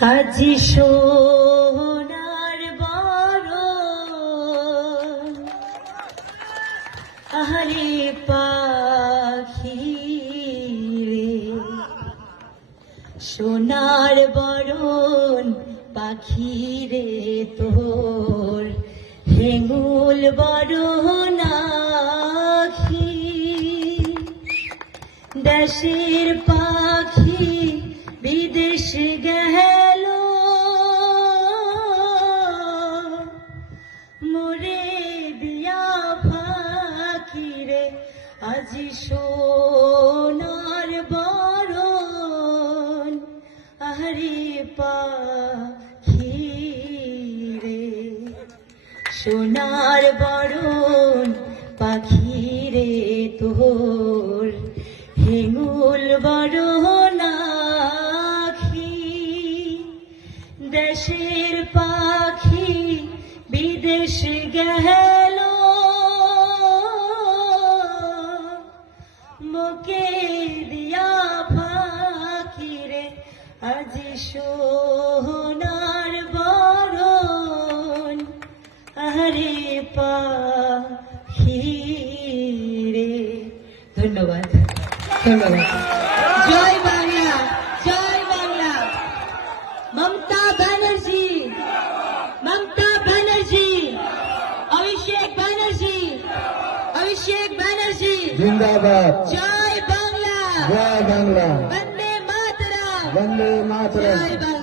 আজি সোনার বরণ আহারে পাখি রে, সোনার বরণ পাখি রে তোর হেঙ্গুল বরণ আখি। দেশের পাখি বিদেশ গেল মোরে দিয়া ফাঁকি রে, আজি সোনার বরণ আহারে পাখি রে, সোনার বরণ পাখি রে তোর হেঙ্গুল বরণ আখি। দেশের পাখি বিদেশ গেল মোকে দিয়া ফাঁকি রে, আজি সোনার বরণ আহারে পাখি রে। ধন্যবাদ, ধন্যবাদ। জয় বাংলা, জয় বাংলা। মমতা ব্যানার্জি, মমতা ব্যানার্জি, অভিষেক ব্যানার্জি, অভিষেক ব্যানার্জি জিন্দাবাদ। জয় বাংলা, জয় বাংলা। বন্দে মাতরম, বন্দে মাতরম। জয় বাংলা।